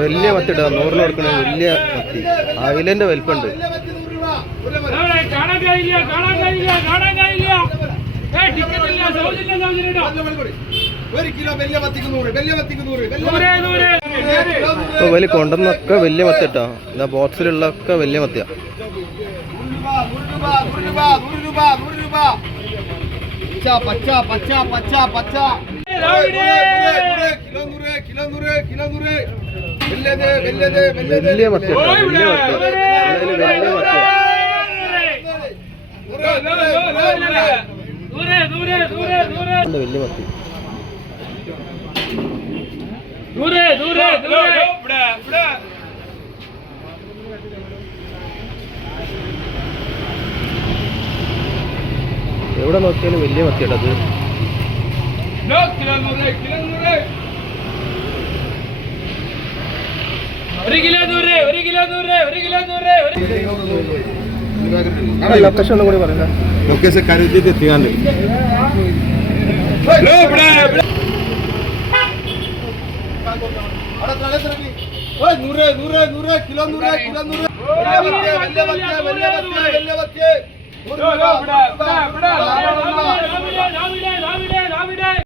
വലിയ മത്തി ഇടാ 100 കൊടുക്കണ വലിയ മത്തി അയിലന്റെ വലിപ്പുണ്ട്. വലിയ കൊണ്ടുവന്നൊക്കെ വലിയ മത്തി ഇട്ടാ. ഇതാ ബോക്സിലുള്ളൊക്കെ വലിയ മത്തിയാ. വലിയ മത്തി വലിയ മത്തി എവിടെ നോക്കിയാലും വലിയ മത്തിയുള്ളത്. ലൊക്കേഷൻ ഒന്നും കൂടി പറയുന്നത്. ലൊക്കേഷൻ കരുതി എത്തിക്കാണ്ട് കിലോ